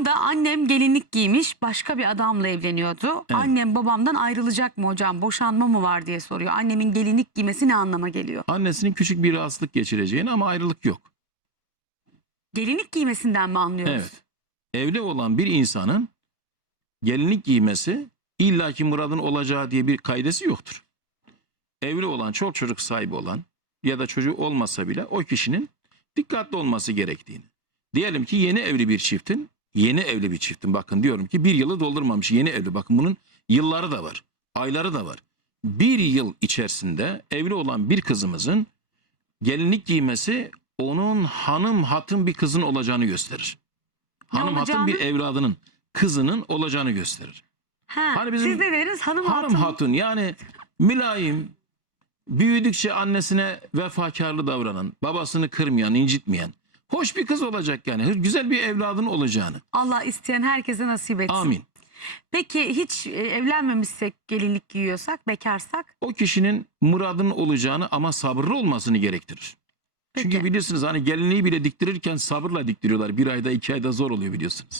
Rüyamda annem gelinlik giymiş başka bir adamla evleniyordu. Evet. Annem babamdan ayrılacak mı hocam boşanma mı var diye soruyor. Annemin gelinlik giymesi ne anlama geliyor? Annesinin küçük bir rahatsızlık geçireceğini ama ayrılık yok. Gelinlik giymesinden mi anlıyoruz? Evet. Evli olan bir insanın gelinlik giymesi illaki muradın olacağı diye bir kaidesi yoktur. Evli olan, çok çocuk sahibi olan ya da çocuğu olmasa bile o kişinin dikkatli olması gerektiğini. Diyelim ki yeni evli bir çiftin, yeni evli bir çiftin bakın diyorum ki bir yılı doldurmamış yeni evli. Bakın bunun yılları da var, ayları da var. Bir yıl içerisinde evli olan bir kızımızın gelinlik giymesi onun hanım hatın bir kızın olacağını gösterir. Ne Hanım hatın bir olacağını? evladının kızının olacağını gösterir. Ha, Hani bizim siz de dediniz hanım, Hanım hatun. hatun yani mülayim, büyüdükçe annesine vefakarlı davranan, babasını kırmayan, incitmeyen, hoş bir kız olacak yani. Güzel bir evladın olacağını. Allah isteyen herkese nasip etsin. Amin. Peki hiç e, evlenmemişsek gelinlik giyiyorsak bekarsak? O kişinin muradının olacağını ama sabırlı olmasını gerektirir. Çünkü Peki. bilirsiniz hani gelinliği bile diktirirken sabırla diktiriyorlar. Bir ayda iki ayda zor oluyor biliyorsunuz.